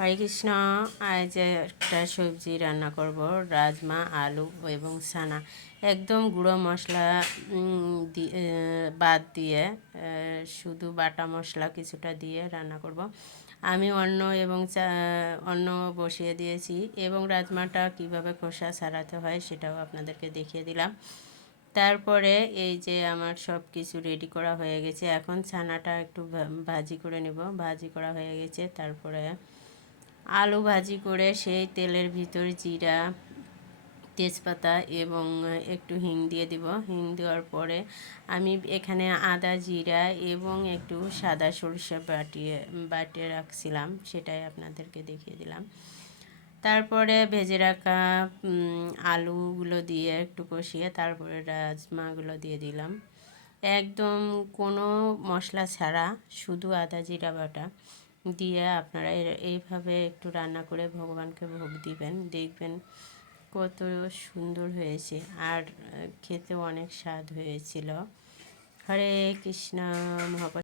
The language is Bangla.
হরে কৃষ্ণ। আজ একটা সবজি রান্না করব, রাজমা, আলু এবং সানা একদম গুঁড়ো মশলা বাদ দিয়ে শুধু বাটা মশলা কিছুটা দিয়ে রান্না করব। আমি অন্ন এবং অন্ন বসিয়ে দিয়েছি এবং রাজমাটা কীভাবে খোসা ছাড়াতে হয় সেটাও আপনাদেরকে দেখিয়ে দিলাম। তারপরে এই যে আমার সব কিছু রেডি করা হয়ে গেছে, এখন ছানাটা একটু ভাজি করে নেব। ভাজি করা হয়ে গেছে, তারপরে আলু ভাজি করে সেই তেলের ভিতর জিরা, তেজপাতা এবং একটু হিং দিয়ে দিব। হিং দেওয়ার পরে আমি এখানে আদা, জিরা এবং একটু সাদা সরিষা বাটিয়ে বাটিয়ে রাখছিলাম, সেটাই আপনাদেরকে দেখিয়ে দিলাম। তারপরে ভেজে রাখা আলুগুলো দিয়ে একটু কষিয়ে তারপরে রাজমাগুলো দিয়ে দিলাম। একদম কোনো মশলা ছাড়া, শুধু আদা, জিরা বাটা। দিয়ে আপনারা এইভাবে একটু রান্না করে ভগবানকে ভোগ দিবেন। দেখবেন কত সুন্দর হয়েছে। আর খেতে অনেক স্বাদ হয়েছিল। হরে কৃষ্ণ মহাপ